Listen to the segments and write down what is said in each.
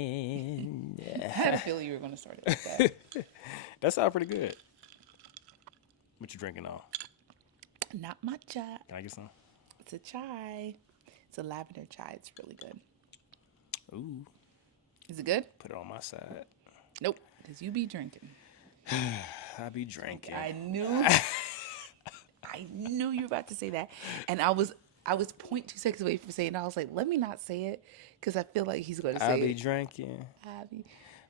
Amen. I had a feeling you were going to start it like that. That sounds pretty good. What you drinking on? Not matcha. Can I get some? It's a chai. It's a lavender chai. It's really good. Ooh, Is it good? put it on my side. Nope. Because you be drinking. I be drinking. I knew you were about to say that. And I was 0.2 seconds away from saying it. I was like, let me not say it because I feel like he's going to say I be it. drinking.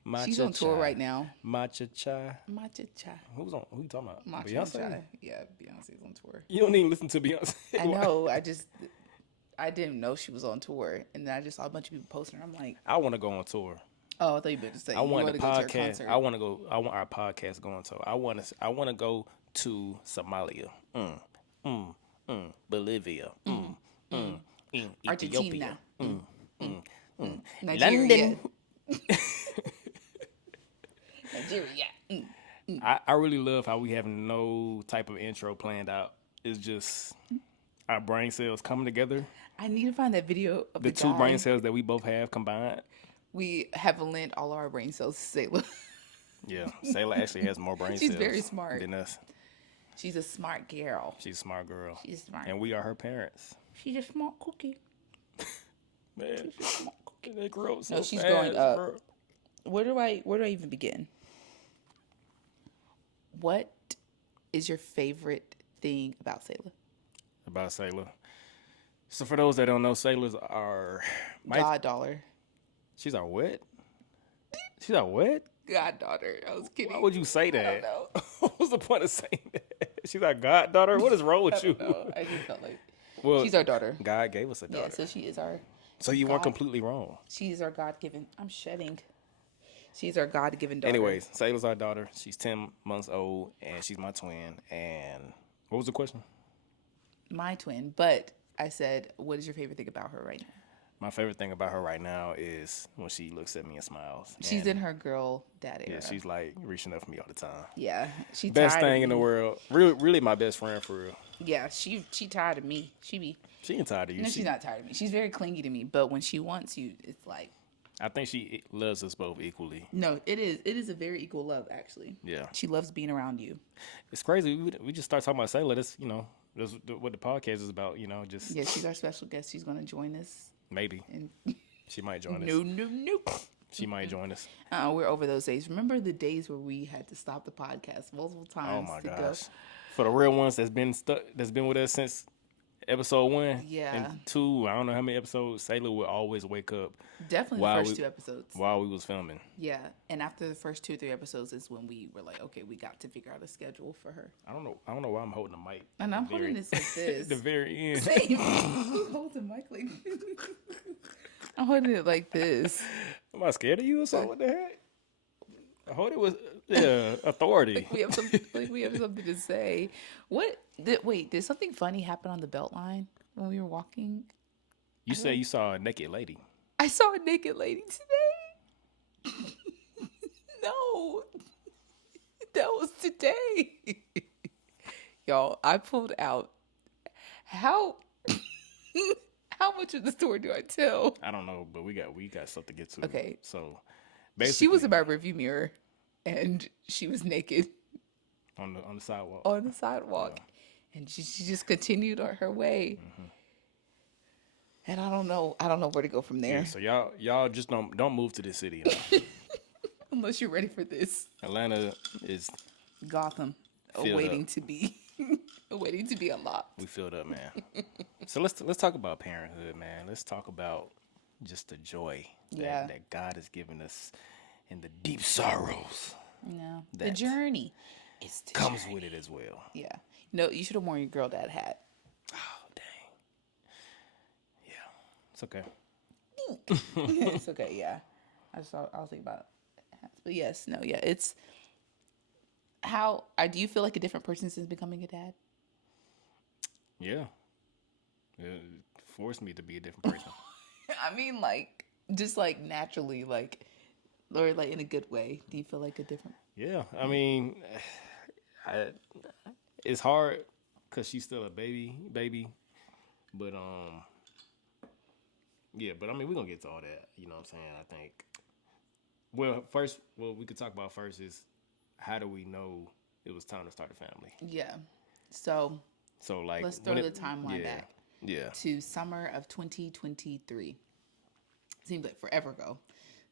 Matcha She's on tour chai. right now. Matcha chai. Matcha chai. Who you talking about? Matcha Beyonce? chai. Yeah, Beyonce's on tour. You don't even listen to Beyonce. I know. I didn't know she was on tour. And then I just saw a bunch of people posting her. I'm like, I want to go on tour. oh, I thought you were about to say I want to the go to her podcast. concert. I want our podcast going to. I want to go to Somalia. Bolivia. Argentina. Ethiopia. Nigeria. Nigeria. I really love how we have no type of intro planned out. It's just our brain cells coming together. I need to find that video of The the two guy. brain cells that we both have combined. We have lent all our brain cells to Sayla. Yeah, Sayla actually has more brain She's cells very smart. than us. She's a smart girl. She's a smart girl. She's smart. And we are her parents. She's a smart cookie. Man, they grow up so No, she's fast, growing up. bro. Where do I even begin? What is your favorite thing about Sayla? About Sayla. So for those that don't know, Sayla's our Goddaughter. She's our what? She's our what? Goddaughter. I was kidding. Why would you say that? I don't know. What's the point of saying that? She's our goddaughter? What is wrong with you? No, I just felt like Well, she's our daughter. God gave us a daughter. Yeah, so she is our. So you weren't completely wrong. She's our God-given. I'm shedding. She's our God-given daughter. Anyways, Sayla's our daughter. She's 10 months old, and she's my twin. And what was the question? My twin, but I said, what is your favorite thing about her right now? My favorite thing about her right now is when she looks at me and smiles. She's and, in her girl dad era. Yeah, she's like reaching up for me all the time. Yeah, she Best tired of thing in the me. world. Really my best friend for real. Yeah, she tired of me. She ain't tired of you. No, she's not tired of me. She's very clingy to me, but when she wants you, it's like. I think she loves us both equally. No, it is a very equal love, actually. Yeah. She loves being around you. It's crazy. We just start talking about Sayla. That's what the podcast is about. Just Yeah, she's our special guest. She's going to join us. maybe And she might join us. No. She might join us. We're over those days. Remember the days where we had to stop the podcast multiple Oh times my to gosh! go. For the real ones that's been with us since episode 1. Yeah. And 2. I don't know how many episodes. Sayla would always wake up Definitely while the first 2 episodes. while we was filming. Yeah, and after the first 2 or 3 episodes is when we were like, okay, we got to figure out a schedule for her. I don't know why I'm holding the mic. And I'm holding this like this. The very end. Same. Hold the mic like I'm holding it like this. Am I scared of you or something? What the heck? I hold it with authority. We have something to say. Wait, did something funny happen on the Beltline when we were walking? You said you saw a naked lady. I saw a naked lady today. No, that was today. Y'all, I pulled out. How much of the story do I tell? I don't know, but we got stuff to get to. Okay. So She basically, was in my rearview mirror, and she was naked on the sidewalk. on the sidewalk, and she just continued on her way. Mm-hmm. And I don't know where to go from there. Yeah, so y'all just don't move to this city. Unless you're ready for this. Atlanta is Gotham, Filled awaiting up. to be unlocked. we filled up, man. So let's talk about parenthood, man. Let's talk about just the joy that God has given us and the deep sorrows No, the that journey is the comes journey. with it as well. Yeah. No, you should have worn your girl dad hat. Oh dang. Yeah, it's okay. It's okay. Yeah, I was thinking about hats, but yes, no, yeah, it's how. Do you feel like a different person since becoming a dad? Yeah, it forced me to be a different person. I mean, like, just like naturally, like, or like in a good way. Do you feel like a different? Yeah, I mean, it's hard because she's still a baby, but Yeah, but I mean, we're gonna get to all that. You know what I'm saying? I think. Well, first, what we could talk about first is how do we know it was time to start a family? Yeah. So like, let's throw the timeline back Yeah. to summer of 2023. Seems like forever ago.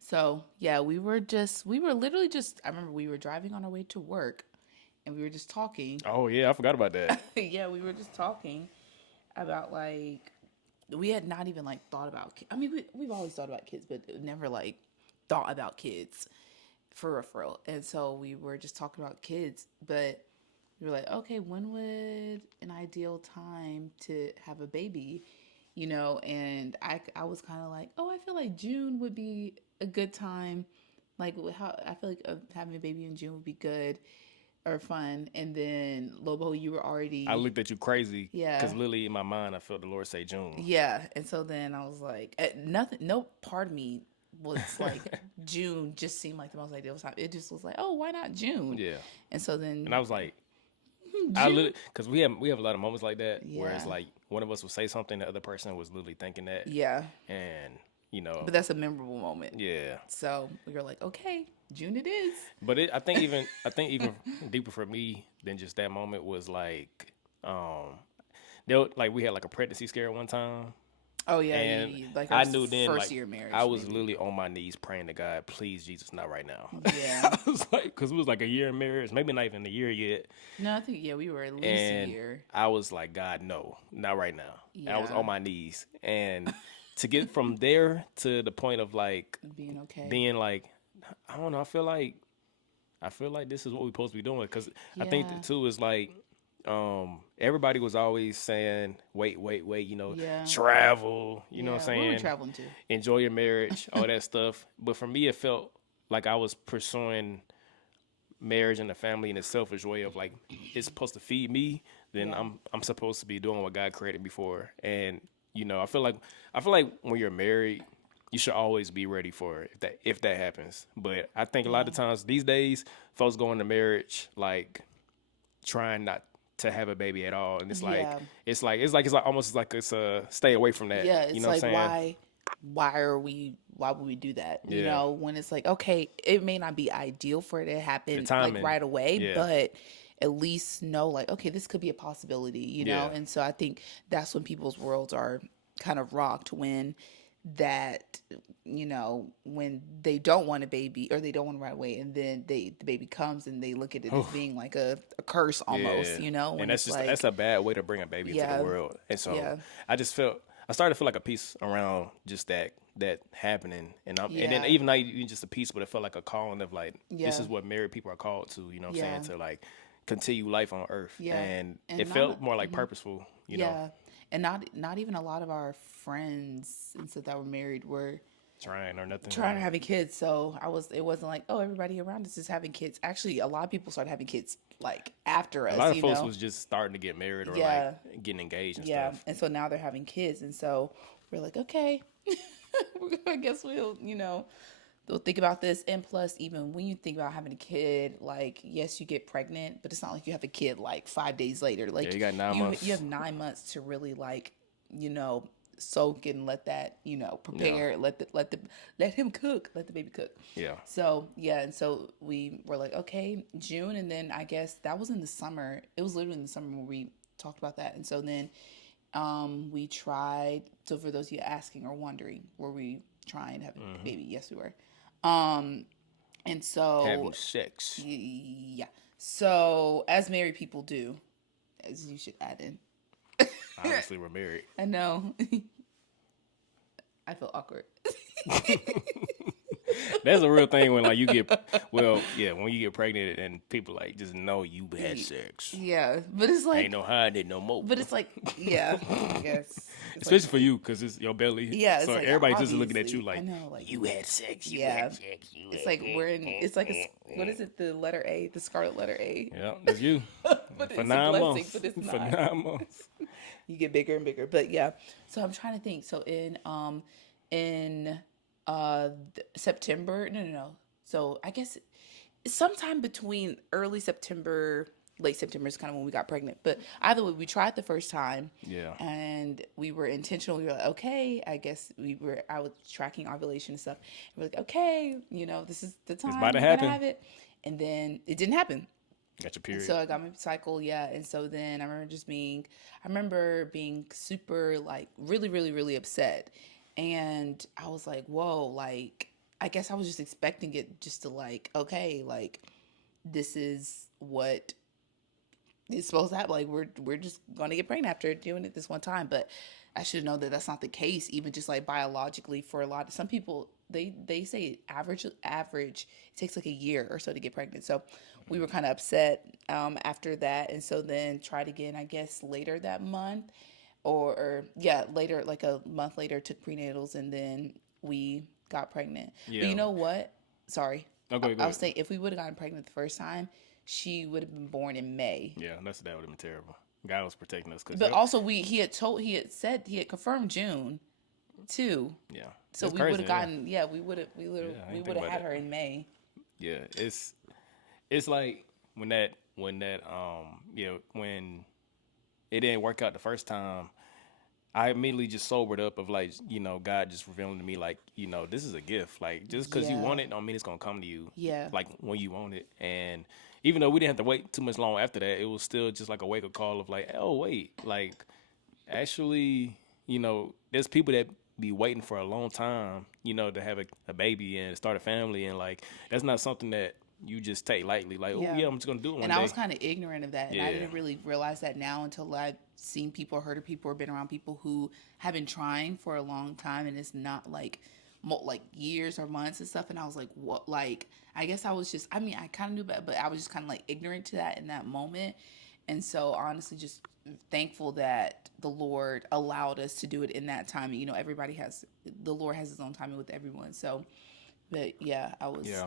So yeah, we were literally just, I remember we were driving on our way to work and we were just talking. Oh yeah, I forgot about that. Yeah, we were just talking about like, we had not even like thought about, I mean, we've always thought about kids, but never like thought about kids for real. And so we were just talking about kids, but we were like, okay, when would an ideal time to have a baby? You know, and I was kind of like, oh, I feel like June would be a good time. Like, how I feel like having a baby in June would be good or fun. And then Lobo, you were already. I looked at you crazy. Yeah. Because literally in my mind, I felt the Lord say June. Yeah, and so then I was like, nothing. No part of me was like June. Just seemed like the most ideal time. It just was like, oh, why not June? Yeah. And so then. And I was like. Because we have a lot of moments like that where it's like one of us will say something, the other person was literally thinking that. Yeah. And you know. But that's a memorable moment. Yeah. So we were like, okay, June it is. But I think even deeper for me than just that moment was like, we had like a pregnancy scare one time. Oh yeah, and like I knew then, first like, year marriage. I was literally on my knees praying to God, please Jesus, not right now. Yeah, I was like, because it was like a year in marriage, maybe not even a year yet. No, I think we were at least a year. I was like, God, no, not right now. Yeah. I was on my knees, and to get from there to the point of like being like, I don't know, I feel like this is what we're supposed to be doing, because I think that too is like. Everybody was always saying, wait, you know, travel, you know what I'm saying? Where are we traveling to? Enjoy your marriage, all that stuff. But for me, it felt like I was pursuing marriage and the family in a selfish way of like, it's supposed to feed me, then I'm supposed to be doing what God created me for. And, you know, I feel like when you're married, you should always be ready for it if that happens. But I think a lot of times these days, folks go into marriage like trying not to have a baby at all, and it's like almost like it's a stay away from that. Yeah, it's you know like, what I'm saying? why would we do that? You know, when it's like, okay, it may not be ideal for it to happen like right away, but at least know like, okay, this could be a possibility, you know? And so I think that's when people's worlds are kind of rocked, when that, you know, when they don't want a baby or they don't want it right away, and then the baby comes and they look at it as being like a curse almost, you know? And that's a bad way to bring a baby into the world. And so I started to feel like a peace around just that happening, and then even not even just a peace, but it felt like a calling of like, this is what married people are called to, you know what I'm saying, to like continue life on earth. And it felt more like purposeful, you know. And not even a lot of our friends and stuff that were married were trying to having kids. So it wasn't like, oh, everybody around us is having kids. Actually, a lot of people started having kids like after us. A lot of folks was just starting to get married or like getting engaged and stuff. And so now they're having kids, and so we're like, okay, I guess we'll think about this. And plus, even when you think about having a kid, like, yes, you get pregnant, but it's not like you have a kid like 5 days later. Like, you got 9 months. You have 9 months to really like, you know, soak and let that, you know, prepare. Let him cook. Let the baby cook. Yeah. So and so we were like, okay, June, and then I guess that was in the summer. It was literally in the summer when we talked about that, and so then we tried. So for those of you asking or wondering, were we trying to have a baby? Yes, we were. And so having sex. Yeah. So as married people do, as you should add in. Obviously, we're married. I know. I feel awkward. That's a real thing when like you get when you get pregnant and people like just know you had sex. Yeah, but it's like ain't no hiding no more. But it's like I guess. Especially for you, because it's your belly. Yeah, so like, everybody just looking at you like, I know, like, you had sex. You had sex. It's like it's like what is it? The letter A, the scarlet letter A. Yeah, that's you. For 9 months. But it's not. For 9 months. You get bigger and bigger, but yeah. So I'm trying to think. So in September. No. So I guess sometime between early September late September is kind of when we got pregnant. But either way, we tried the first time. Yeah. And we were intentional. We were like, okay, I guess I was tracking ovulation and stuff. And we're like, okay, this is the time It's about to we're going to happen. have it. And then it didn't happen. Got your period. So I got my cycle, yeah. And so then I remember being super, like, really, really, really upset. And I was like, whoa, like, I guess I was just expecting it just to, like, okay, like, this is what is supposed to happen. Like, we're just going to get pregnant after doing it this one time. But I should know that that's not the case, even just, like, biologically for a lot of, some people, they say average, it takes, like, a year or so to get pregnant. So we were kind of upset after that. And so then tried again, I guess, later that month or yeah, later, like a month later, took prenatals, and then we got pregnant. Yeah. But you know what? Sorry. No, go ahead. I was saying, if we would have gotten pregnant the first time, she would have been born in May. Yeah, that would have been terrible. God was protecting us. But also, he had confirmed June too. Yeah. So That's we crazy, would have gotten, we would have had her in May. Yeah, it's like when when it didn't work out the first time, I immediately just sobered up of, like, God just revealing to me, like, this is a gift. Like, just because you want it don't mean it's going to come to you. Yeah. Like, when you want it. And even though we didn't have to wait too much long after that, it was still just like a wake-up call of, like, oh, wait. Like, actually, there's people that be waiting for a long time, to have a baby and start a family. And, like, that's not something that you just take lightly. Like, oh, yeah, I'm just going to do it one day. And I was kind of ignorant of that. And Yeah. I didn't really realize that now until I've seen people, heard of people, or been around people who have been trying for a long time. And it's not like years or months and stuff. And I was like, what? Like, I guess I was just, I kind of knew about it, but I was just kind of like ignorant to that in that moment. And so honestly, just thankful that the Lord allowed us to do it in that time. The Lord has his own timing with everyone. So, but yeah, I was. Yeah.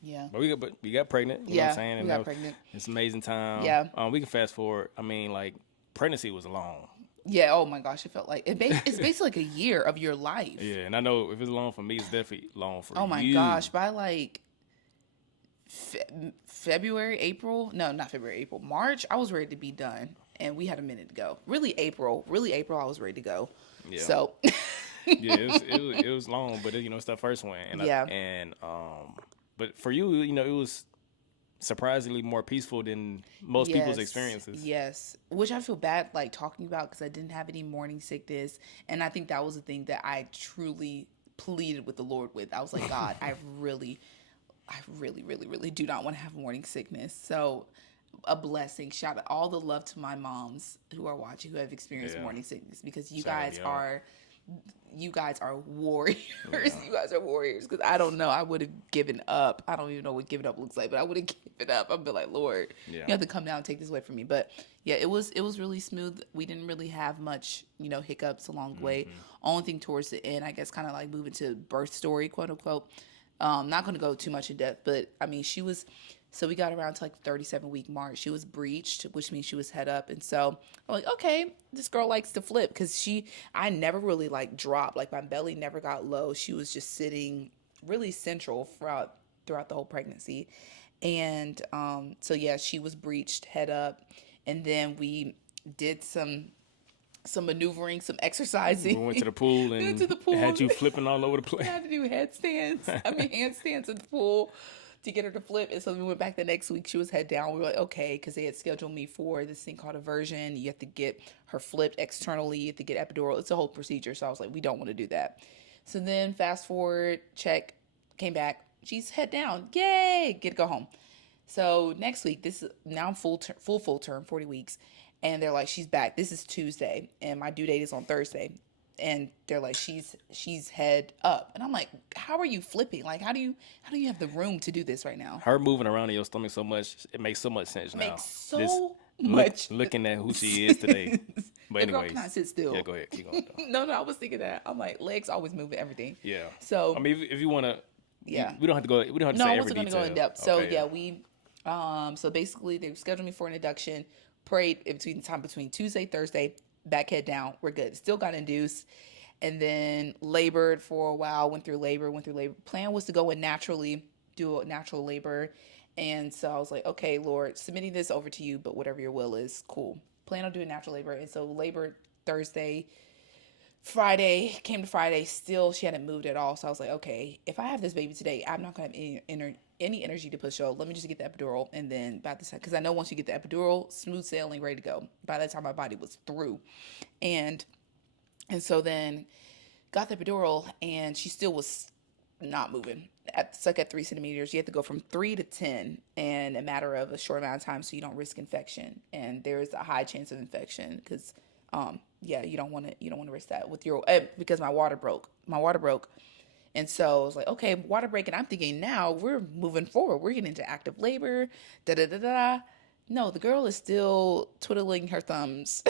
Yeah. But we got pregnant. You know what I'm saying? We got pregnant. It's an amazing time. Yeah. We can fast forward. Like, pregnancy was long. Yeah. Oh my gosh, it felt like it's basically like a year of your life. Yeah, and I know if it's long for me, it's definitely long for you. Oh my gosh, by like February, April, no, not February, April, March, I was ready to be done, and we had a minute to go. Really April, I was ready to go. Yeah. So. Yeah, it was long, but it's the first one, and but for you, it was surprisingly more peaceful than most people's experiences. Yes, which I feel bad like talking about because I didn't have any morning sickness, and I think that was the thing that I truly pleaded with the Lord with. I was like, God, I really, really, really do not want to have morning sickness. So, a blessing. Shout out all the love to my moms who are watching, who have experienced morning sickness, because you guys are warriors. Yeah. You guys are warriors. Because I don't know, I would have given up. I don't even know what giving up looks like, but I would have given up. I'd be like, Lord, you have to come down and take this away from me. But yeah, it was really smooth. We didn't really have much, hiccups along the way. Only thing towards the end, I guess, kind of like moving to birth story, quote unquote. Not going to go too much in depth, but she was. So we got around to like 37-week mark. She was breached, which means she was head up. And so I'm like, okay, this girl likes to flip, because I never really like dropped. Like, my belly never got low. She was just sitting really central throughout the whole pregnancy. And so yeah, she was breached head up. And then we did some maneuvering, some exercising. We went to the pool and had you flipping all over the place. We had to do handstands in the pool to get her to flip. And so we went back the next week. She was head down. We were like, okay, because they had scheduled me for this thing called aversion. You have to get her flipped externally. You have to get epidural. It's a whole procedure. So I was like, we don't want to do that. So then fast forward, check, came back. She's head down. Yay! Get to go home. So next week, this is now I'm full term, 40 weeks. And they're like, she's back. This is Tuesday. And my due date is on Thursday. And they're like, she's head up. And I'm like, how are you flipping? Like, how do you have the room to do this right now? Her moving around in your stomach so much, it makes so much sense now. Makes so much. Looking at who she is today. But the girl anyways, cannot sit still. Yeah, go ahead. Keep going. No, I was thinking that. I'm like, legs always moving, everything. Yeah. So if you want to, yeah, we don't have to go. We don't have to say every detail. No, I wasn't going to go in depth. So yeah, we, so basically they scheduled me for an induction. Prayed between Tuesday, Thursday, back head down. We're good. Still got induced. And then labored for a while, went through labor. Plan was to go in naturally, do a natural labor. And so I was like, okay, Lord, submitting this over to you, but whatever your will is, cool. Plan on doing natural labor. And so labor Thursday, Friday, came to Friday, still she hadn't moved at all. So I was like, okay, if I have this baby today, I'm not going to have any energy to push. So let me just get the epidural. And then by the time, because I know once you get the epidural, smooth sailing, ready to go. By that time, my body was through. And and so then got the epidural, and she still was not moving. Stuck at 3 centimeters. You have to go from 3 to 10 in a matter of a short amount of time, so you don't risk infection. And there's a high chance of infection because, yeah, you don't want to risk that with your because my water broke. And so I was like, okay, water break, and I'm thinking now we're moving forward. We're getting into active labor. Da da da da. No, the girl is still twiddling her thumbs.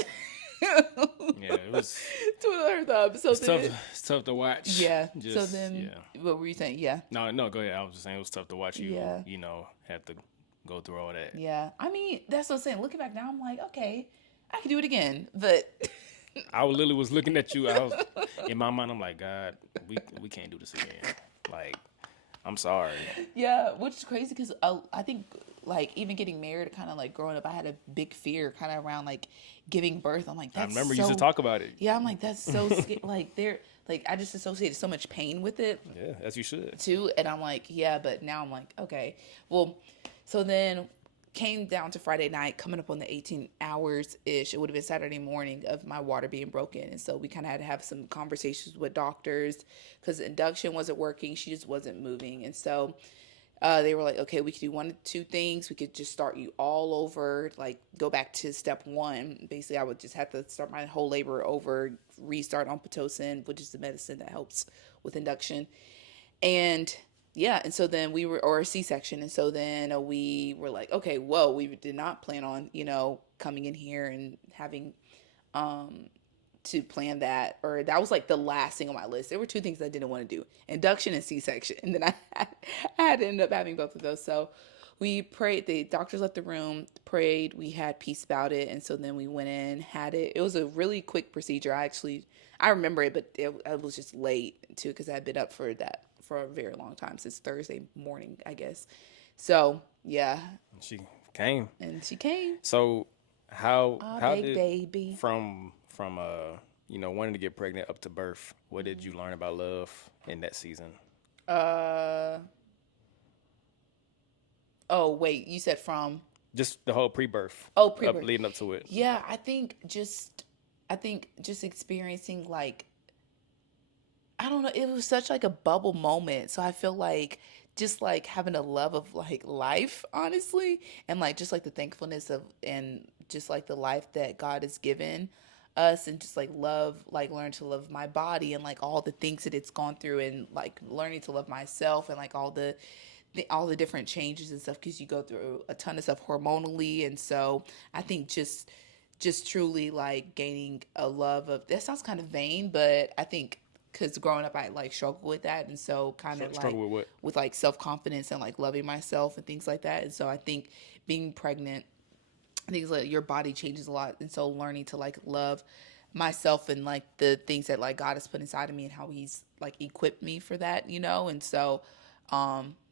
Yeah, it was. Twiddling her thumbs. So It's tough. then, It's tough to watch. yeah. So Just then, yeah. what were you saying? Yeah. No, no. Go ahead. I was just saying it was tough to watch you. Yeah. Have to go through all that. Yeah. I mean, that's what I'm saying. Looking back now, I'm like, okay, I can do it again. But I literally was looking at you. I was in my mind. I'm like, God, we can't do this again. Like, I'm sorry. yeah, which is crazy because I think like even getting married, kind of like growing up, I had a big fear kind of around like giving birth. I'm like, I that's remember so, you used to talk about it. Yeah, I'm like, that's so like they're like I just associated so much pain with it Yeah, as you should. too, and I'm like, yeah, but now I'm like, okay, well, so then came down to Friday night, coming up on the 18 hours ish. It would have been Saturday morning of my water being broken, and so we kind of had to have some conversations with doctors because the induction wasn't working. She just wasn't moving, and so they were like, okay, we could do one of two things. We could just start you all over, like go back to step one. Basically, I would just have to start my whole labor over, restart on Pitocin, which is the medicine that helps with induction. And yeah, and so then we were, or a C-section. And so then we were like, okay, whoa, we did not plan on, coming in here and having to plan that, or that was like the last thing on my list. There were two things I didn't want to do: induction and C-section. And then I had to end up having both of those. So we prayed. The doctors left the room, prayed. We had peace about it, and so then we went in, had it. It was a really quick procedure. I remember it, but it was just late too because I had been up for that for a very long time, since Thursday morning, I guess. So yeah, She came. and she came. So how Big did baby. from wanting to get pregnant up to birth, what did you learn about love in that season? Uh oh, wait, you said from. Just the whole pre-birth. Oh, pre-birth. Leading up to it. Yeah, I think just experiencing like, I don't know, it was such like a bubble moment. So I feel like just like having a love of like life, honestly, and like just like the thankfulness of, and just like the life that God has given us, and just like love, like learn to love my body and like all the things that it's gone through, and like learning to love myself, and like all the different changes and stuff, because you go through a ton of stuff hormonally. And so I think just truly like gaining a love of, that sounds kind of vain, but I think because growing up I like struggled with that, and so kind of like Struggle with what? with like self-confidence and like loving myself and things like that. And so I think being pregnant, I think it's like your body changes a lot, and so learning to like love myself and like the things that like God has put inside of me, and how he's like equipped me for that, and so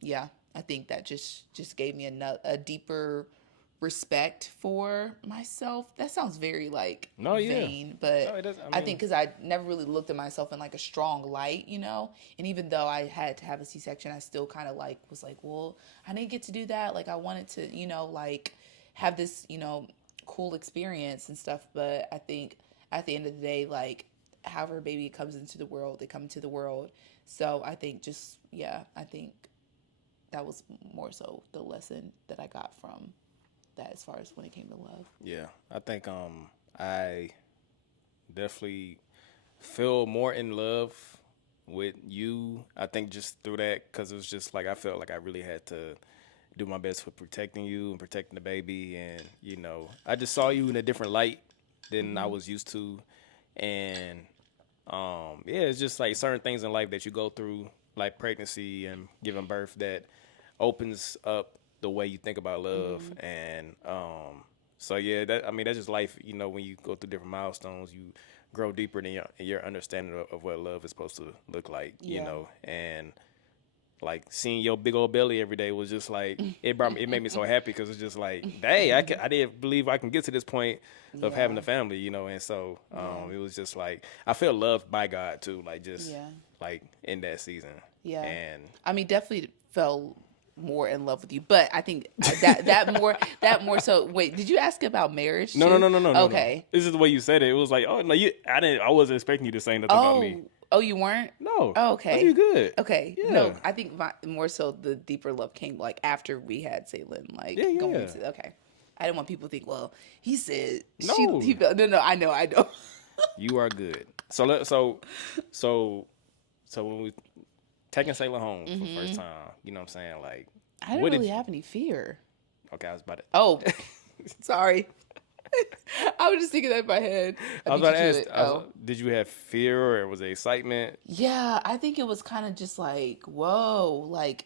yeah, I think that just gave me a deeper respect for myself. That sounds very like No, yeah. vain, but No, it doesn't. I think because I never really looked at myself in like a strong light, and even though I had to have a C-section, I still kind of like was like, well, I didn't get to do that. Like I wanted to, like have this, cool experience and stuff. But I think at the end of the day, like however a baby comes into the world, they come into the world. So I think I think that was more so the lesson that I got from that, as far as when it came to love. Yeah, I think I definitely feel more in love with you. I think just through that, because it was just like I felt like I really had to do my best for protecting you and protecting the baby, and I just saw you in a different light than I was used to, and yeah, it's just like certain things in life that you go through, like pregnancy and giving birth, that opens up the way you think about love. And so yeah, that's just life. When you go through different milestones, you grow deeper in your understanding of what love is supposed to look like. Yeah. And like seeing your big old belly every day was just like it made me so happy because it's just like, dang, I didn't believe I can get to this point of having Yeah. a family, you know. And so Yeah. it was just like I felt loved by God too, like just Yeah. like in that season. Yeah. And I mean, definitely fell more in love with you, but I think that more so. Wait, did you ask about marriage no, no, too? no, no, no, no, no. Okay. This is the way you said it. It was like, oh no, I wasn't expecting you to say nothing about me. Oh, you weren't? No, Oh, I feel okay. good. Okay. Yeah, No, I think more so the deeper love came like after we had Salem, like yeah, yeah, going yeah. into okay. I didn't want people to think, well, he said No, he felt no, I know. you are good. So when we taking Sailor home for the first time, you know what I'm saying? Like, I didn't what did really you, have any fear. okay, I was about to, Oh, sorry. I was just thinking that in my head. I I was beat about you to to ask, it. Oh. did you have fear or was it excitement? Yeah, I think it was kind of just like, whoa, like,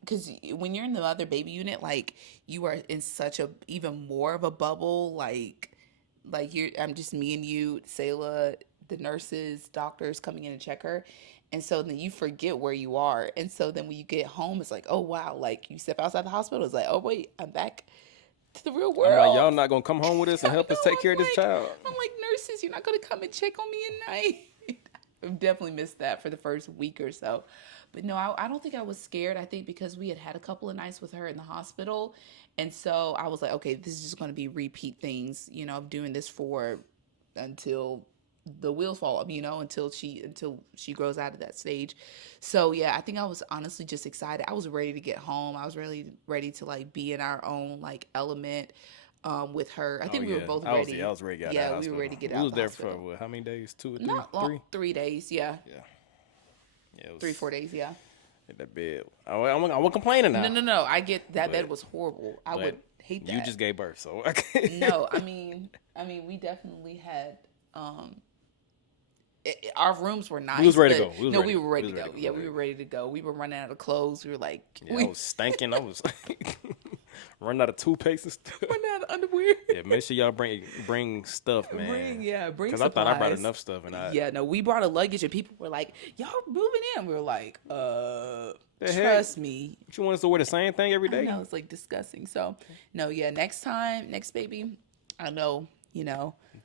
because when you're in the other baby unit, like, you are in such a, even more of a bubble. I'm just me and you, Selah, the nurses, doctors coming in to check her. And so then you forget where you are. And so then when you get home, it's like, oh, wow. Like, you step outside the hospital, it's like, oh, wait, I'm back to the real I'm like, y'all world. not gonna come home with us and I help us know. take care of this child? I'm like, nurses, you're not gonna come and check on me at night. I've definitely missed that for the first week or so. But no, I don't think I was scared. I think because we had a couple of nights with her in the hospital. And so I was like, okay, this is just going to be repeat things. I'm doing this for until the wheels fall off, until she grows out of that stage. So yeah, I think I was honestly just excited. I was ready to get home. I was really ready to like be in our own like element with her. I Oh think we were yeah, both I was ready. I was ready to get out of Yeah, the we were hospital. ready to get We out was of the there for hospital. what, how many days? 2 or 3? Not long, 3? 3 days. Yeah, Yeah, yeah. It was 3-4 days. Yeah. in that bed. I wasn't complaining now. No. I get that bed But was horrible. I but would hate that. you just gave birth, so No, we definitely had our rooms were nice. we was ready to but go. We was no, ready. we were ready We to was go. ready. Yeah, we were ready to go. We were running out of clothes. We were like, Yeah, we I was stinking. I was running out of toothpaste and stuff. running out of underwear. Yeah, make sure y'all bring stuff, man. Bring Because I thought I brought supplies. enough stuff, and Yeah, no, we brought a luggage, and people were like, "Y'all moving in?" We were like, The heck? trust me." you want us to wear the same thing every I day? know it's like disgusting. So, no, yeah, next time, next baby, I know,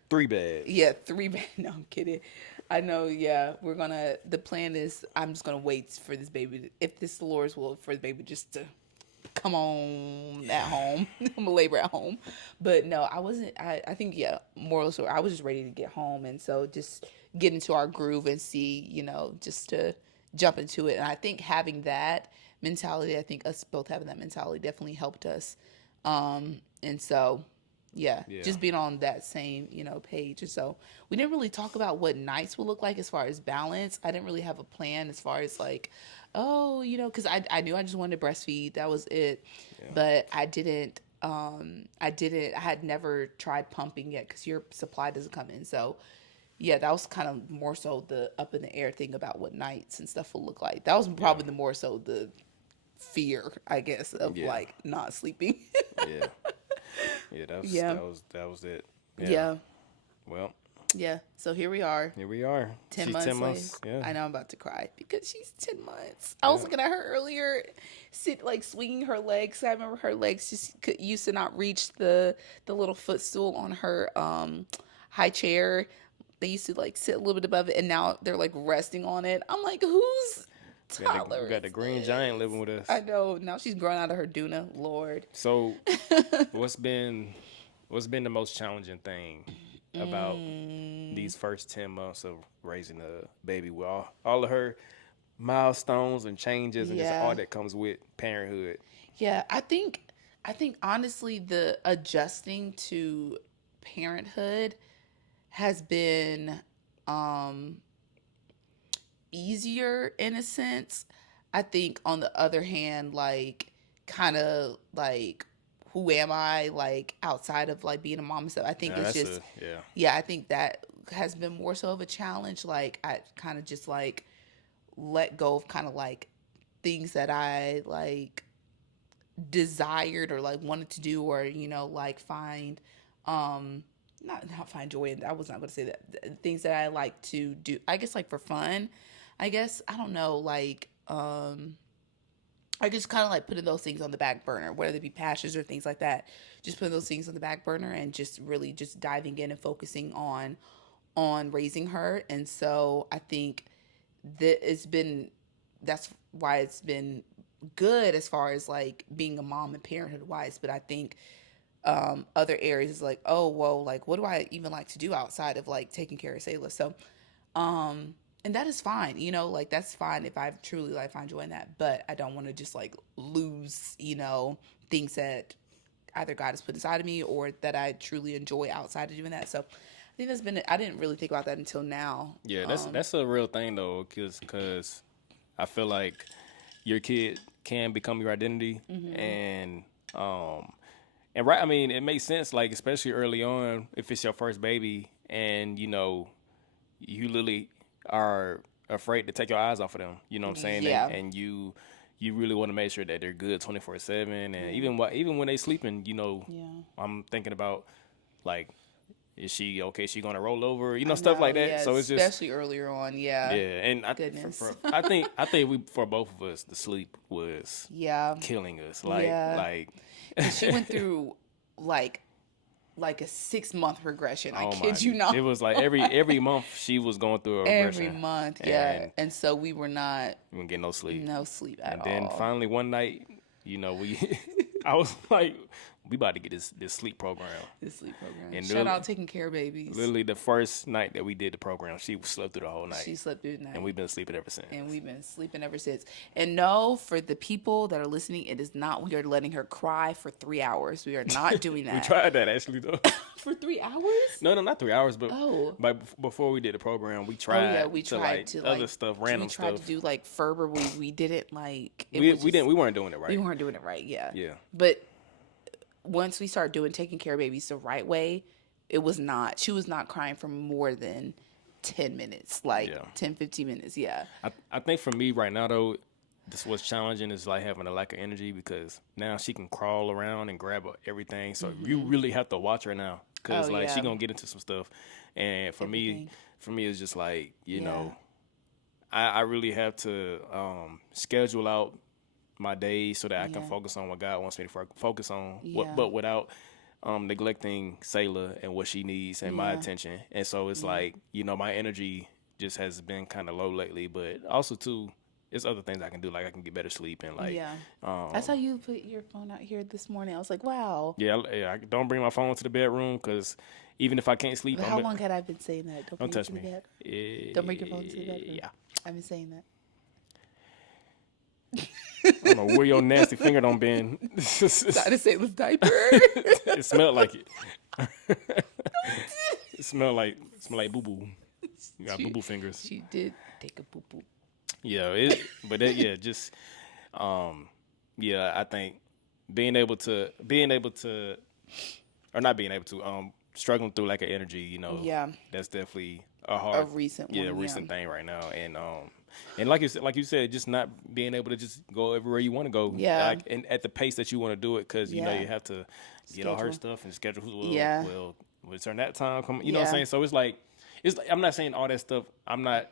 3 bags. yeah, 3 bed. No, I'm kidding. I know, yeah, the plan is I'm just gonna wait for this baby, if this the Lord's will, for the baby just to come on at home. I'm a labor at home. But no, I wasn't, I think, yeah, moral story, I was just ready to get home. And so just get into our groove and see, just to jump into it. And I think having that mentality, I think us both having that mentality definitely helped us. And so yeah, Yeah. just being on that same, page. And so we didn't really talk about what nights will look like as far as balance. I didn't really have a plan as far as like, oh, because I knew I just wanted to breastfeed. That was it. Yeah. But I had never tried pumping yet because your supply doesn't come in. So yeah, that was kind of more so the up in the air thing about what nights and stuff will look like. That was probably the more so the fear, I guess, of Yeah. like not sleeping. Yeah. Yeah, Yeah. that was it. Yeah. Well, Yeah. So here we are. here we are. 10 She's months 10 later. months. Yeah. I know I'm about to cry because she's 10 months. I was looking at her earlier, swinging her legs. I remember her legs used to not reach the little footstool on her high chair. They used to like sit a little bit above it, and now they're like resting on it. I'm like, whose toddler? We got the is green this? giant living with us. I know. Now she's growing out of her Duna. Lord. So, what's been the most challenging thing about these first 10 months of raising a baby with all of her milestones and changes and just Yeah. all that comes with parenthood? Yeah, I think honestly the adjusting to parenthood has been easier in a sense. I think on the other hand, like kind of like who am I like outside of like being a mom and stuff. I think it's just yeah, I think that has been more so of a challenge. Like I kind of just like let go of kind of like things that I like desired or like wanted to do or like find not find joy in. I was not going to say that. Things that I like to do, I guess, like for fun. I guess I don't know, like I just kind of like putting those things on the back burner, whether it be passions or things like that. Just putting those things on the back burner and just really just diving in and focusing on raising her. And so I think that that's why it's been good as far as like being a mom and parenthood wise. But I think other areas is like, oh well, like what do I even like to do outside of like taking care of Sayla? So and that is fine, like that's fine if I truly like find joy in that, but I don't want to just like lose, things that either God has put inside of me or that I truly enjoy outside of doing that. So I think I didn't really think about that until now. Yeah, that's a real thing though, cause I feel like your kid can become your identity, and right. I mean, it makes sense, like especially early on, if it's your first baby, and you literally are afraid to take your eyes off of them. You know what I'm saying? Yeah. And you really want to make sure that they're good 24/7, and even when they sleeping, I'm thinking about like, is she okay? Is she gonna roll over? Stuff like that. Yeah, so it's just especially earlier on. Yeah. Yeah, and Goodness. I think we for both of us, the sleep was killing us. Like And she went through like a 6-month regression. I oh kid you not. It was like every month she was going through a regression. Every month, yeah. And so we were not getting no sleep. No sleep at all. And then finally one night, I was like, we about to get this sleep program. This sleep program. And Shout out Taking Care of Babies. Literally the first night that we did the program, she slept through the whole night. She slept through the night. And we've been sleeping ever since. And no, for the people that are listening, it is not, we are letting her cry for 3 hours. We are not doing that. We tried that actually though. For 3 hours? No, not 3 hours, but before we did the program, we tried. We tried to other stuff, random stuff. We tried to do like Ferber. We didn't like. We weren't doing it right. We weren't doing it right. Yeah. Yeah. But once we started doing Taking Care of Babies the right way, she was not crying for more than 10 minutes, 10, 15 minutes. Yeah. I think for me right now though, this what's challenging is like having a lack of energy, because now she can crawl around and grab everything. So you really have to watch her now, because she gonna get into some stuff. And for me it's just like, I really have to schedule out my days so that I can focus on what God wants me to focus on, but without neglecting Sayla and what she needs and my attention. And so it's like, my energy just has been kind of low lately, but also too, there's other things I can do, like I can get better sleep and like. Yeah. I saw you put your phone out here this morning. I was like, wow. Yeah, I don't bring my phone to the bedroom, because even if I can't sleep. But how long had I been saying that? Don't touch me. Don't bring your phone to the bedroom. Yeah. I've been saying that. I don't know where your nasty finger done been. Trying to say it was diaper. It smelled like it. It smelled like boo boo. You got boo boo fingers. She did take a boo boo. Yeah, I think being able to, or not being able to, struggling through lack of energy, that's definitely a recent thing right now. And like you said, just not being able to just go everywhere you want to go, and at the pace that you want to do it, because you have to get all her stuff and schedule will turn that time come. You know what I'm saying? So it's like I'm not saying all that stuff.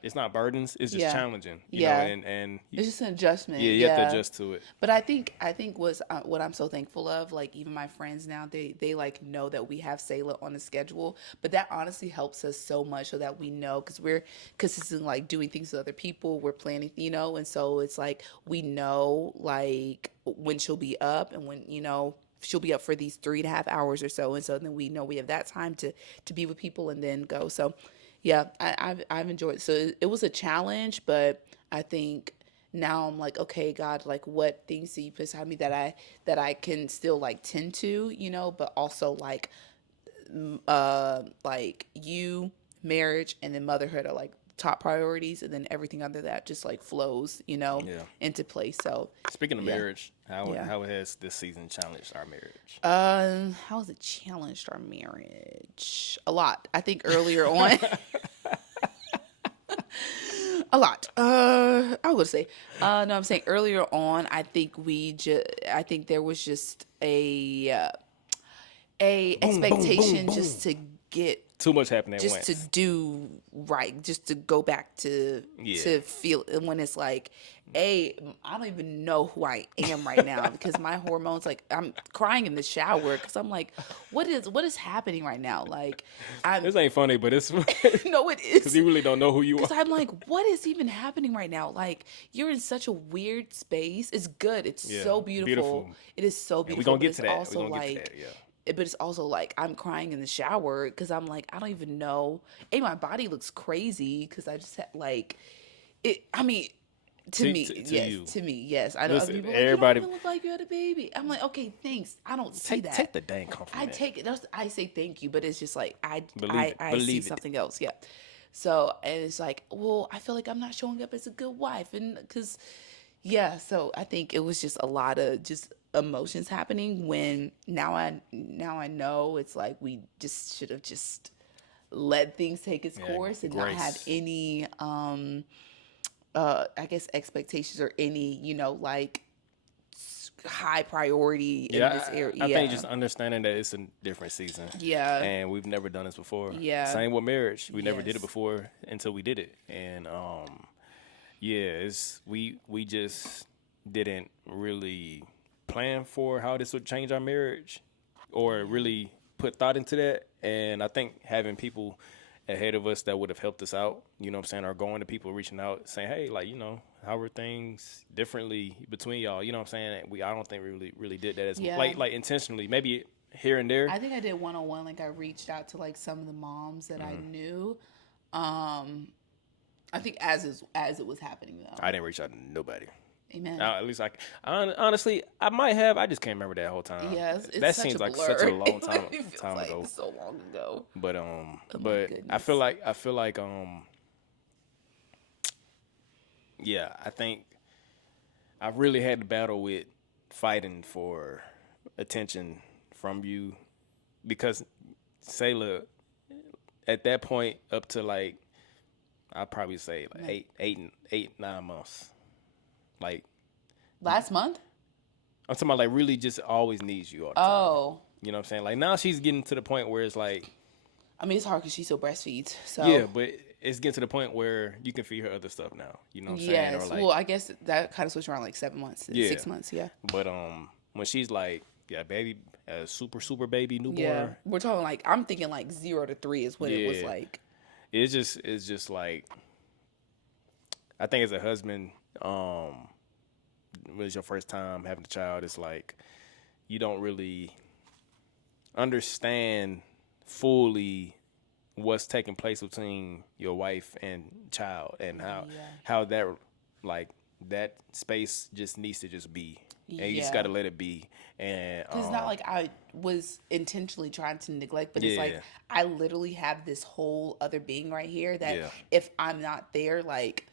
It's not burdens. It's just challenging. You know, and it's just an adjustment. Yeah, you have to adjust to it. But I think what I'm so thankful of, like even my friends now, they like know that we have Sayla on the schedule. But that honestly helps us so much, so that we know, because we're consistently like doing things with other people. We're planning, and so it's like we know like when she'll be up and when she'll be up for these 3.5 hours or so, and so then we know we have that time to be with people and then go. So yeah, I've enjoyed it. So it was a challenge, but I think now I'm like, okay, God, like what things do you put inside me that I can still like tend to, but also like you, marriage, and then motherhood are like top priorities, and then everything under that just like flows, into place. So speaking of marriage, how has this season challenged our marriage? How has it challenged our marriage? A lot. I think earlier on. A lot. I would say. No, I'm saying earlier on. I think there was just a expectation just to get too much happened at just to once. do right, just to go back Yeah. to feel when it's like, I don't even know who I am right now because my hormones, like, I'm crying in the shower because I'm like, what is happening right now? Like, I'm This ain't funny, but it's because no, it is you really don't know who you because are. I'm like, what is even happening right now? Like, you're in such a weird space. It's good. It's Yeah, so beautiful. beautiful. It is so And we're beautiful. gonna But get it's to that. We're also gonna get to like, that. Yeah. but it's also like I'm crying in the shower because I'm like, I don't even know. Hey, my body looks crazy because I just had like it. I mean, To yes, you. to me, yes. I know other Listen, people are like, you don't everybody even look like you had a baby. I'm like, okay, thanks. I don't see take that. take the dang I compliment. take it. I say thank you, but it's just like I Believe it. I see Believe it. something else. Yeah. So and it's like, well, I feel like I'm not showing up as a good wife, and because yeah. So I think it was just a lot of just emotions happening. When now I know it's like we just should have just let things take its Yeah, course and not have grace. any I guess expectations or any like high priority in this Yeah, area. I Yeah. think just understanding that it's a different season. Yeah. And we've never done this before. Yeah. Same with marriage. We never did it Yes. before until we did it. And yeah, we just didn't really plan for how this would change our marriage or really put thought into that. And I think having people ahead of us that would have helped us out, you know what I'm saying, or going to people reaching out saying, hey, like, how are things differently between y'all? You know what I'm saying? I don't think we really did that as Yeah. like intentionally, maybe here and there. I think I did one-on-one. Like I reached out to like some of the moms that I knew. I think as it was happening though. I didn't reach out to nobody. Amen. At least honestly, I might have. I just can't remember that whole time. Yes, it's That such seems a like blur. such a long It time literally feels time like ago. so long ago. But Oh my but I feel goodness. like yeah, I think I really had to battle with fighting for attention from you because Sayla at that point up to like I'd probably say like 9 months. Like Last month? I'm talking about like really just always needs you all the time. Oh. You know what I'm saying? Like now she's getting to the point where it's like I mean, it's hard because she still breastfeeds. So yeah, but it's getting to the point where you can feed her other stuff now. You know what I'm saying? yes. Or like, Well, I guess that kind of switched around like 7 months, Yeah. 6 months. Yeah. but when she's like, yeah, baby, a super baby newborn, Yeah. We're talking like I'm thinking like 0 to 3 is what it was Yeah. like. it's just like I think as a husband, when it's your first time having a child, it's like you don't really understand fully what's taking place between your wife and child and how that like that space just needs to just be and you just Yeah. got to let it be and Because it's not like I was intentionally trying to neglect, but it's Yeah. like I literally have this whole other being right here that Yeah. if I'm not there, like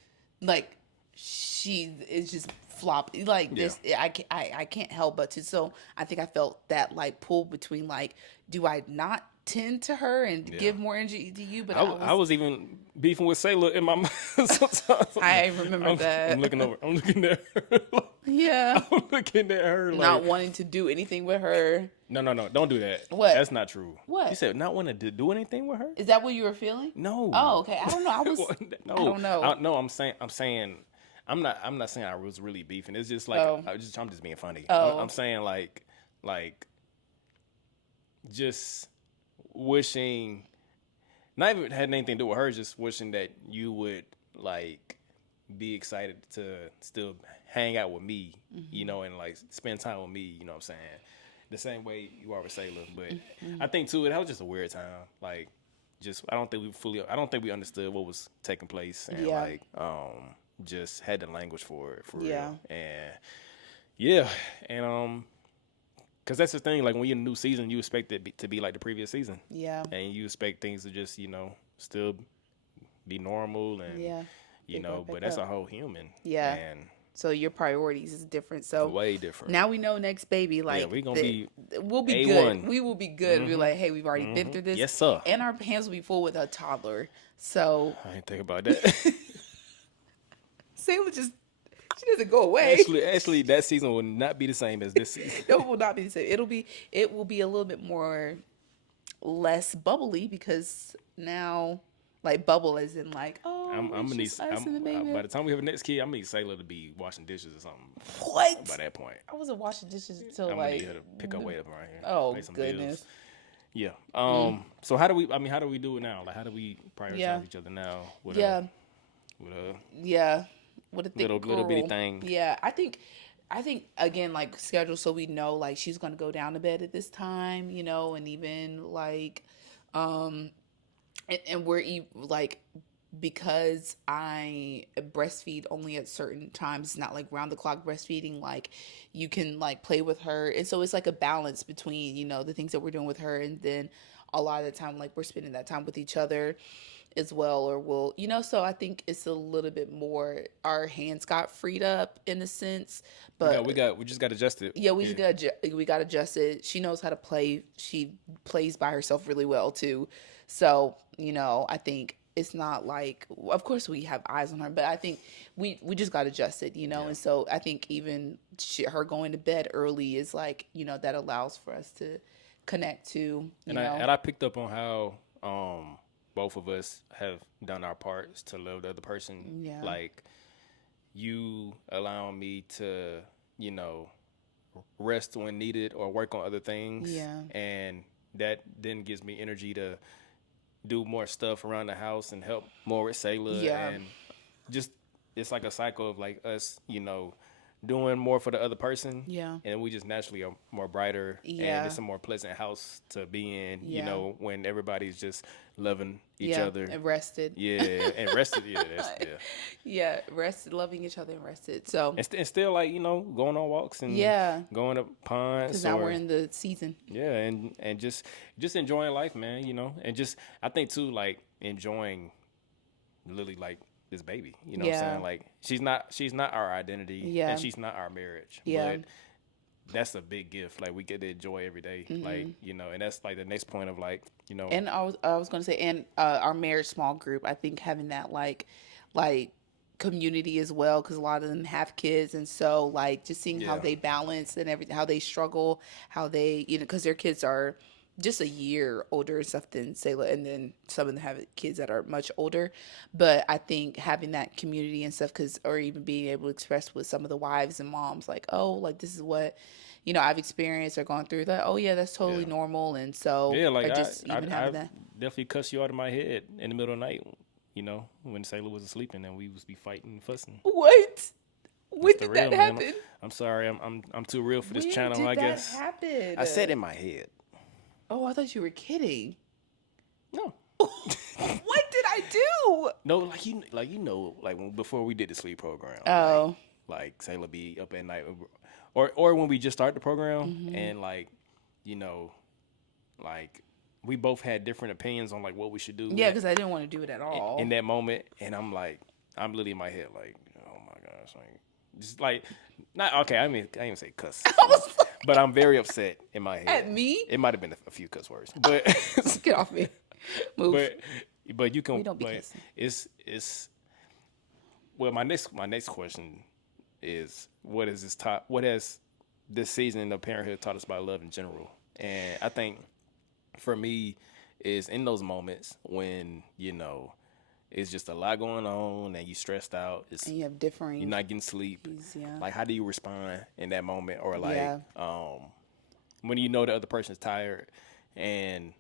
she is just floppy like this. I can't help but to. So I think I felt that like pull between like, do I not tend to her and give more energy to you? But I was even beefing with Sailor in my mind sometimes. I remember that. I'm looking at her. Yeah. I'm looking at her like Not wanting to do anything with her. no, don't do that. What? That's not true. What? You said not wanting to do anything with her? Is that what you were feeling? No. Oh, okay. I don't know. I was. No. I don't know. No, I'm saying I'm not saying I was really beefing. It's just like Oh. I'm just being funny. Oh. I'm saying like just wishing not even had anything to do with her, just wishing that you would like be excited to still hang out with me, you know, and like spend time with me, you know what I'm saying? The same way you are with Sailor. But I think too that was just a weird time. Like just I don't think we understood what was taking place and Yeah. like just had the language for it for Yeah. real. And yeah, and because that's the thing, like when you're in a new season, you expect it to be like the previous season. Yeah. And you expect things to just, still be normal and, Yeah. you Pick know, up, but pick that's up. a whole human. Yeah. And So your priorities is different. So way different. now we know next baby. Like we gonna be we'll be A1. good. We will be good. We're like, hey, we've already been through this. Yes, sir. And our hands will be full with a toddler. So I didn't think about that. Sailor just she doesn't go away. actually, that season will not be the same as this season. It will not be the same. It will be a little bit more less bubbly because now, like bubble as in like, oh, I'm it's gonna need. just us and the By baby. the time we have a next kid, I'm gonna need Sailor to be washing dishes or something. By What? that point, I wasn't washing dishes until I'm gonna need like, her to pick her way up around here, oh pay some bills. goodness. Yeah. So how do we? I mean, how do we do it now? Like, how do we Yeah, prioritize each other now yeah, with a yeah. What a thick little bitty girl. thing? Yeah, I think again like schedule so we know like she's gonna go down to bed at this time, and even like, um, and we're like because I breastfeed only at certain times, it's not like round the clock breastfeeding. Like you can like play with her, and so it's like a balance between the things that we're doing with her, and then a lot of the time like we're spending that time with each other as well, or we'll so I think it's a little bit more our hands got freed up in a sense, but We just got adjusted. yeah, Yeah. we got adjusted. She knows how to play. She plays by herself really well too. So I think it's not like, of course we have eyes on her, but I think we just got adjusted, Yeah. and so I think even her going to bed early is like that allows for us to connect to I picked up on how both of us have done our parts to love the other person. yeah, Like you allowing me to, you know, rest when needed or work on other things, yeah, and that then gives me energy to do more stuff around the house and help more with Sayla, yeah, and just it's like a cycle of like us, doing more for the other person, yeah, and we just naturally are more brighter, and yeah, it's a more pleasant house to be in, yeah, when everybody's just loving each yeah, other. and rested. Yeah, and rested. Yeah, that's yeah. Yeah, rested, loving each other and rested. So And still like going on walks and yeah, going up because ponds now we're or in the season. yeah, and just enjoying life, man. And just I think too like enjoying Lily like this baby. You know what I'm Yeah, saying? Like she's not our identity yeah, and she's not our marriage, yeah. but that's a big gift. Like we get to enjoy every day. Like and that's like the next point of like And I was gonna say, and our marriage small group. I think having that like community as well, because a lot of them have kids, and so like just seeing how yeah. they balance and everything, how they struggle, how they because their kids are just a year older and stuff than Sayla, and then some of them have kids that are much older. But I think having that community and stuff, because or even being able to express with some of the wives and moms, like, oh, like this is what I've experienced or gone through. That, oh yeah, that's totally Yeah. normal. And so Yeah, like I just even I having that. definitely cuss you out of my head in the middle of the night, when Sailor was asleep and then we was be fighting and fussing. What? That's When the did real that man. happen? I'm sorry. I'm too real for this When channel, did I that guess. happen? I said in my head. Oh, I thought you were kidding. No. What did I do? No, like before we did the sleep program. Oh, Like Sailor be up at night or when we just start the program mm-hmm. and like, you know, like we both had different opinions on like what we should do Yeah, because I didn't want to do it at in, all. in that moment, and I'm literally in my head like, oh my gosh, like just like not okay. I mean, I didn't even say cuss, I was like, but I'm very upset in my head. at me? It might have been a few cuss words, but Get off me. Move. but you can. We don't be But cussing. it's well. My next question is what has this season of Parenthood taught us about love in general? And I think for me is in those moments when it's just a lot going on and you stressed out. It's And you have differing. you're not getting sleep. Yeah. Like how do you respond in that moment, or like Yeah. when you know the other person's tired and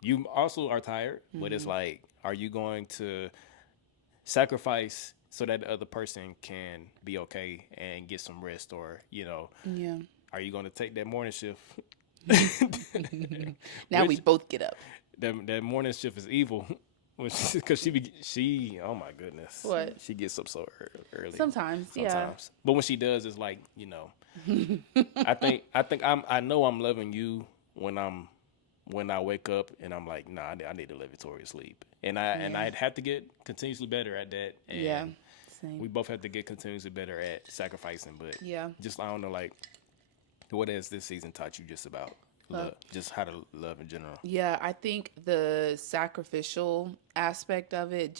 you also are tired, but it's like, are you going to sacrifice so that the other person can be okay and get some rest, or Yeah. are you going to take that morning shift? Now we Which- both get up. that morning shift is evil, because she oh my goodness, What? she gets up so early Sometimes. but when she does, it's like I know I'm loving you when I wake up and I'm like, nah, I need to let Victoria sleep, and I'd have to get continuously better at that, and Yeah. Same. we both have to get continuously better at sacrificing, but Yeah. just I don't know, like, what has this season taught you just about love, just how to love in general? Yeah, I think the sacrificial aspect of it,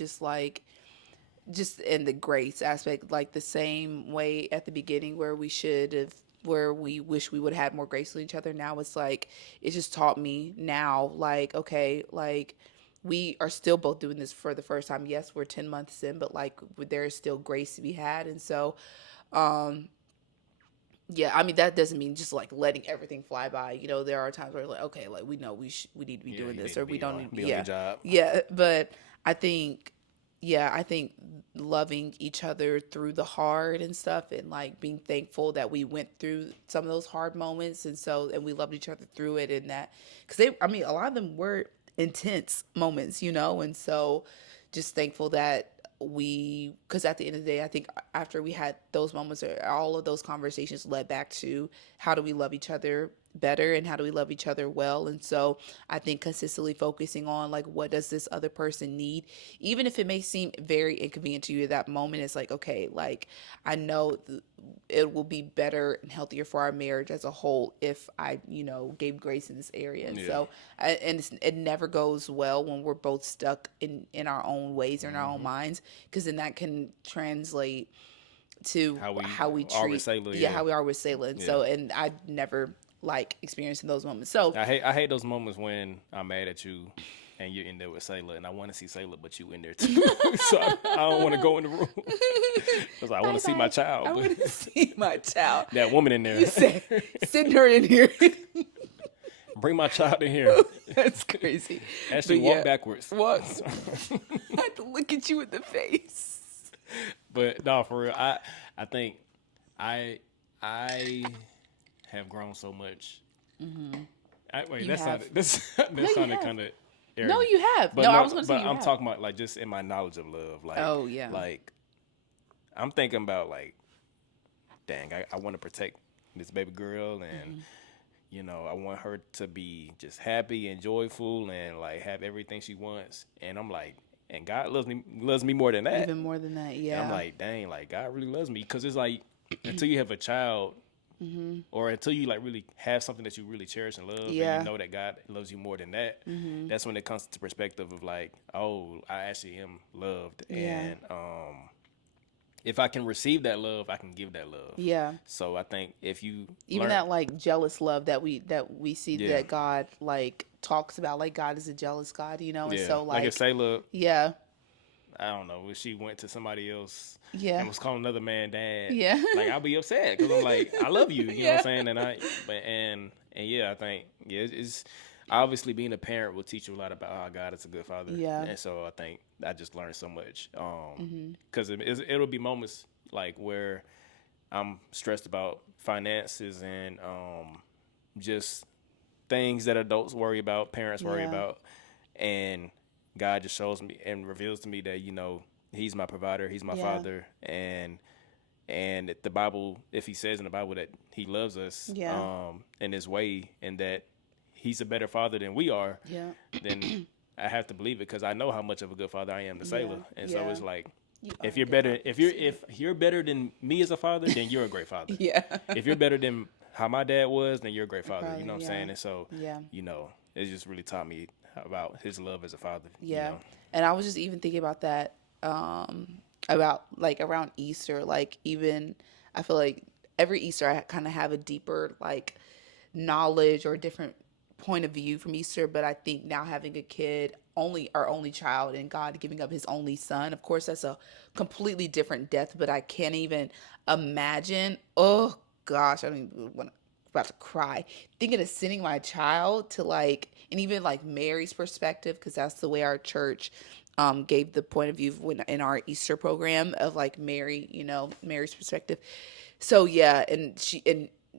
just in the grace aspect, like the same way at the beginning where we should have where we wish we would have had more grace with each other. Now it's like it just taught me now, like, okay, like we are still both doing this for the first time. Yes, we're 10 months in, but like there is still grace to be had. And so yeah, I mean that doesn't mean just like letting everything fly by. You know, there are times where like, okay, like we know we need to be Yeah, doing you need this, to or we don't need to be. be on your Yeah, job. yeah. But I think, yeah, I think loving each other through the hard and stuff, and like being thankful that we went through some of those hard moments, and so and we loved each other through it, and that because they, I mean, a lot of them were intense moments, you know, and so just thankful that we, because at the end of the day, I think after we had those moments, all of those conversations led back to how do we love each other better and how do we love each other well. And so I think consistently focusing on like what does this other person need, even if it may seem very inconvenient to you at that moment, it's like, okay, like I know it will be better and healthier for our marriage as a whole if I, you know, gave grace in this area. And Yeah. so and it never goes well when we're both stuck in our own ways or in our own minds, because then that can translate to How we how we are with treat, Sailor, yeah, yeah. how we are with Sayla. And Yeah. so and I never like experiencing those moments. So I hate those moments when I'm mad at you and you're in there with Sailor, and I want to see Sailor, but you in there too. So I don't want to go in the room because I want to see my child. I But want to see my child. that woman in there, You said send her in here. bring my child in here. That's crazy. Actually, But walk yeah, backwards. What? I had to look at you in the face. But no, for real, I think I have grown so much. Wait, You that have. sounded that you sounded have. kind of No, you have. But No, no, I was going to say but you I'm have. talking about like just in my knowledge of love. Like, Oh, yeah. like I'm thinking about like, dang, I want to protect this baby girl, and you know, I want her to be just happy and joyful and like have everything she wants. And I'm like, and God loves me more than that. Even more than that, And yeah. I'm like, dang, like God really loves me, because it's like until you have a child. Or until you like really have something that you really cherish and love, Yeah. and you know that God loves you more than that, that's when it comes to perspective of like, oh, I actually am loved, Yeah. and if I can receive that love, I can give that love. Yeah. So I think if you Even learn, that like jealous love that we see Yeah. that God like talks about, like God is a jealous God, you know. And yeah, so like if Sayla, yeah, I don't know, if she went to somebody else Yeah. and was calling another man dad, Yeah. like I'll be upset because I'm like, I love you, you know what Yeah. I'm saying? And yeah, I think it's obviously being a parent will teach you a lot about how God is a good father. Yeah. And so I think I just learned so much. Because it'll be moments like where I'm stressed about finances and just things that adults worry about, parents worry Yeah. about, and God just shows me and reveals to me that, you know, He's my provider, He's my Yeah. father, and the Bible, if He says in the Bible that He loves us, Yeah. in His way, and that He's a better father than we are, Yeah. then I have to believe it, because I know how much of a good father I am to Sailor, and so Yeah. it's like, You if are you're a good better, father, if you're better than me as a father, then you're a great father. Yeah. If you're better than how my dad was, then you're a great father. Father, You know what I'm yeah. saying? And so, Yeah. you know, it just really taught me about His love as a father. Yeah. You know? And I was just even thinking about that, about like around Easter, like even I feel like every Easter I kind of have a deeper like knowledge or different point of view from Easter. But I think now having a kid, only our only child, and God giving up His only son, of course that's a completely different death. But I can't even imagine. Oh gosh, I don't even want to, about to cry thinking of sending my child to like, and even like Mary's perspective, because that's the way our church gave the point of view when in our Easter program of like Mary, you know, Mary's perspective. So yeah, and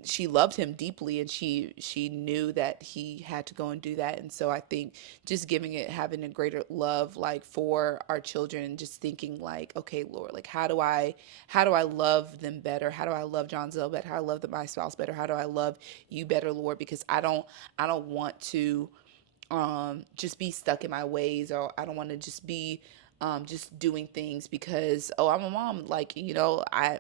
she loved him deeply, and she knew that he had to go and do that. And so I think just giving it, having a greater love like for our children, and just thinking like, okay, Lord, like how do I love them better? How do I love John Zell better? How do I love my spouse better? How do I love you better, Lord? Because I don't want to just be stuck in my ways, or I don't want to just be just doing things because, oh, I'm a mom, like, you know, I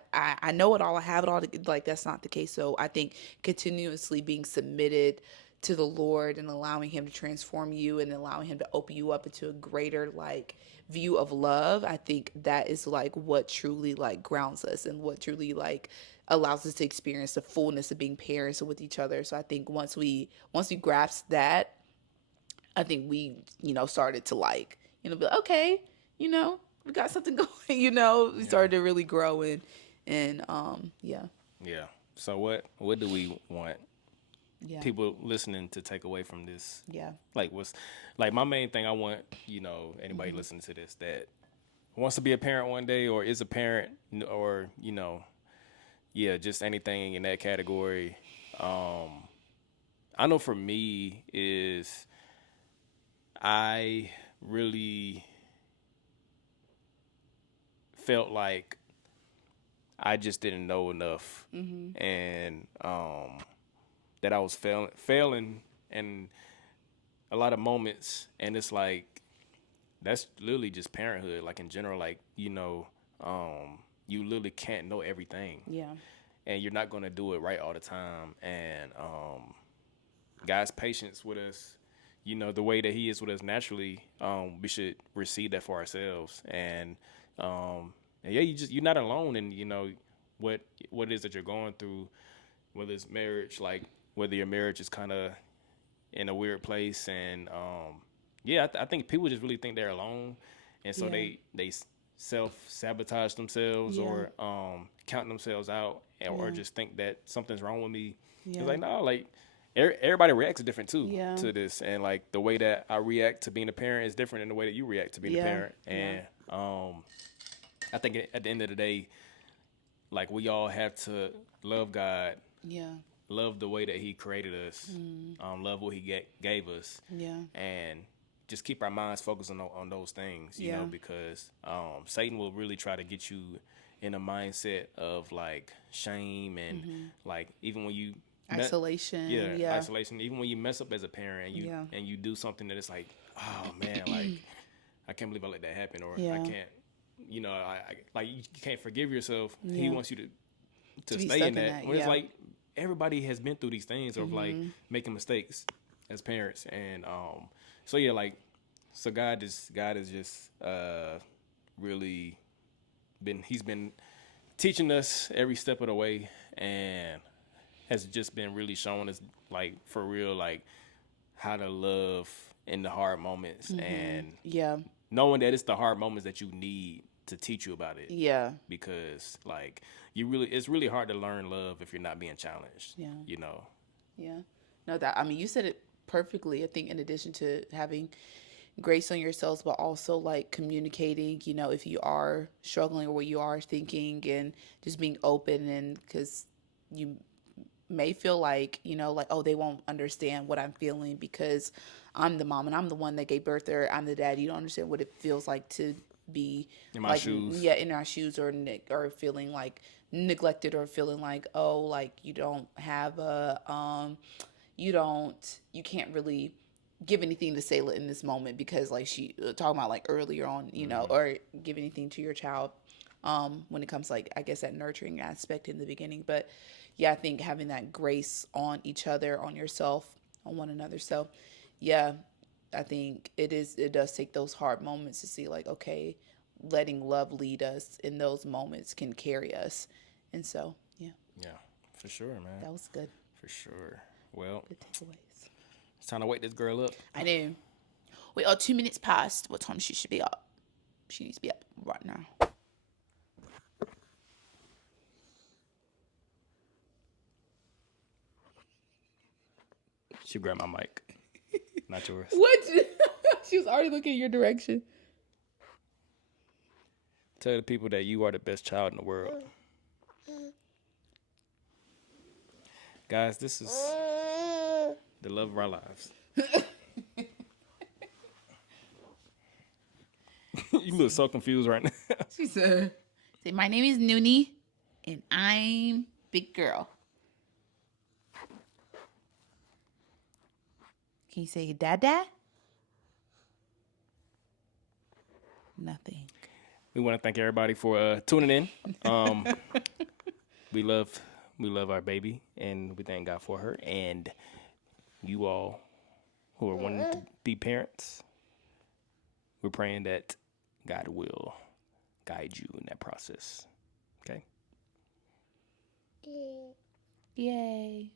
know it all, I have it all, like that's not the case. So I think continuously being submitted to the Lord and allowing him to transform you and allowing him to open you up into a greater like view of love, I think that is like what truly like grounds us and what truly like allows us to experience the fullness of being parents with each other. So I think once we grasp that, I think we, started to like, be like, okay, we got something going, we started to really grow and yeah. Yeah. So what do we want Yeah. people listening to take away from this? Yeah. Like what's like my main thing I want, anybody listening to this that wants to be a parent one day or is a parent or, just anything in that category. I know for me is I really felt like I just didn't know enough, and that I was failing in a lot of moments, and it's like that's literally just parenthood. Like in general, like you literally can't know everything, Yeah. and you're not gonna do it right all the time. And God's patience with us, the way that He is with us naturally, we should receive that for ourselves. And yeah, you're not alone in what it is that you're going through, whether it's marriage, like whether your marriage is kind of in a weird place, and yeah, I think people just really think they're alone, and so Yeah. they self-sabotage themselves Yeah. or count themselves out, or Yeah. just think that something's wrong with me. Yeah. It's like no, like everybody reacts different too Yeah. to this, and like the way that I react to being a parent is different than the way that you react to being a Yeah. parent, and I think at the end of the day, like we all have to love God, Yeah. love the way that He created us, love what He gave us, Yeah. and just keep our minds focused on those things, you Yeah. know, because Satan will really try to get you in a mindset of like shame and like even when you Isolation. isolation. Even when you mess up as a parent and you do something that it's like, oh man, like I can't believe I let that happen, or Yeah. I can't, I like you can't forgive yourself. Yeah. He wants you to be stay stuck in that. When yeah. it's like everybody has been through these things of like making mistakes as parents, and so yeah, like so God is just really he's been teaching us every step of the way, and has just been really showing us like for real like how to love in the hard moments, and Yeah. knowing that it's the hard moments that you need to teach you about it. Yeah. Because like it's really hard to learn love if you're not being challenged. Yeah. Yeah. No, you said it perfectly. I think in addition to having grace on yourselves, but also like communicating, if you are struggling or what you are thinking, and just being open, and because you may feel like, like, oh, they won't understand what I'm feeling because I'm the mom and I'm the one that gave birth, or I'm the dad. You don't understand what it feels like to be In my like, shoes. yeah, in our shoes, or feeling like neglected, or feeling like, oh, like you don't have you can't really give anything to Sayla in this moment because like she talking about like earlier on, or give anything to your child when it comes like I guess that nurturing aspect in the beginning. But yeah, I think having that grace on each other, on yourself, on one another. So yeah, I think it does take those hard moments to see like, okay, letting love lead us in those moments can carry us. And so yeah, For sure, man. that was good. For sure. Well, Good takeaways. it's time to wake this girl up. I know. We are 2 minutes past what time she should be up. She needs to be up right now. She grabbed my mic. Not yours. What? She was already looking in your direction. Tell the people that you are the best child in the world. Guys, this is the love of our lives. You look so confused right now. She said, my name is Noonie, and I'm big girl. Can you say Dada? Nothing. We want to thank everybody for tuning in. We love our baby, and we thank God for her. And you all who are wanting to be parents, we're praying that God will guide you in that process. Okay? Yay.